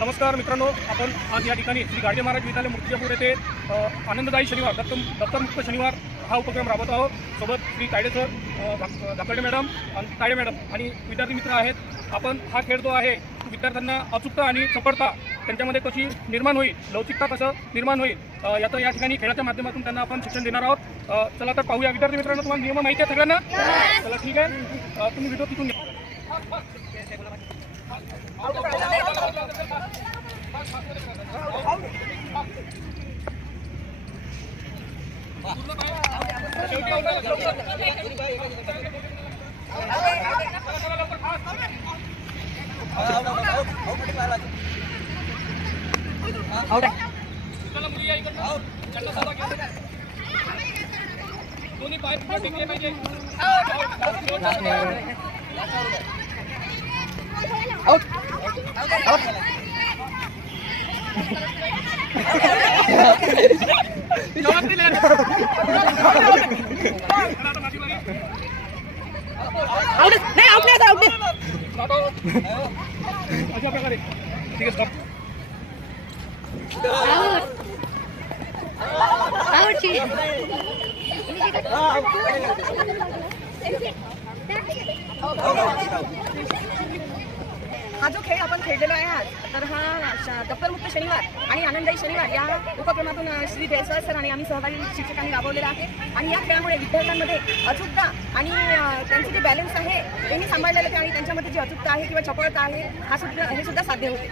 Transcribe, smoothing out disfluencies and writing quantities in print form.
नमस्कार मित्रांनो, आपण आज या ठिकाणी श्री गाडगे महाराज विद्यालय मूर्तिजापूर येथे आनंददायी शनिवार दत्तमुक्त शनिवार हा उपक्रम राबवत आहोत। सोबत श्री तायडे सर, धाकडे मॅडम आणि तायडे मॅडम आणि विद्यार्थी मित्र आहेत। आपण हा खेळ जो आहे विद्यार्थ्यांना अचूकता आणि सफलता त्यांच्यामध्ये कशी निर्माण होईल, लवचिकता कसं निर्माण होईल याचं या ठिकाणी खेळाच्या माध्यमातून त्यांना आपण शिक्षण देणार आहोत। चला तर पाहूया विद्यार्थी मित्रांनो, तुम्हाला नियम माहिती आहे सगळ्यांना? चला ठीक आहे, तुम्ही व्हिडिओ तिथून घ्या। दोन्ही पाय टेकले पाहिजे। आउट आउट नाही आउट अशा प्रकारे ठीक आहे, स्टॉप। हा जो खेळ आपण खेळलेला आहे आज, तर हा दप्तरमुक्त शनिवार आणि आनंददायी शनिवार या उपक्रमातून श्री बेलसाळ सर आणि आम्ही सहकारी शिक्षकांनी राबवलेला आहे। आणि या खेळामुळे विद्यार्थ्यांमध्ये अचूकता आणि त्यांचे जे बॅलन्स आहे त्यांनी सांभाळलेलं आहे आणि त्यांच्यामध्ये जी अचूकता आहे किंवा चपळता आहे हे सुद्धा साध्य होते।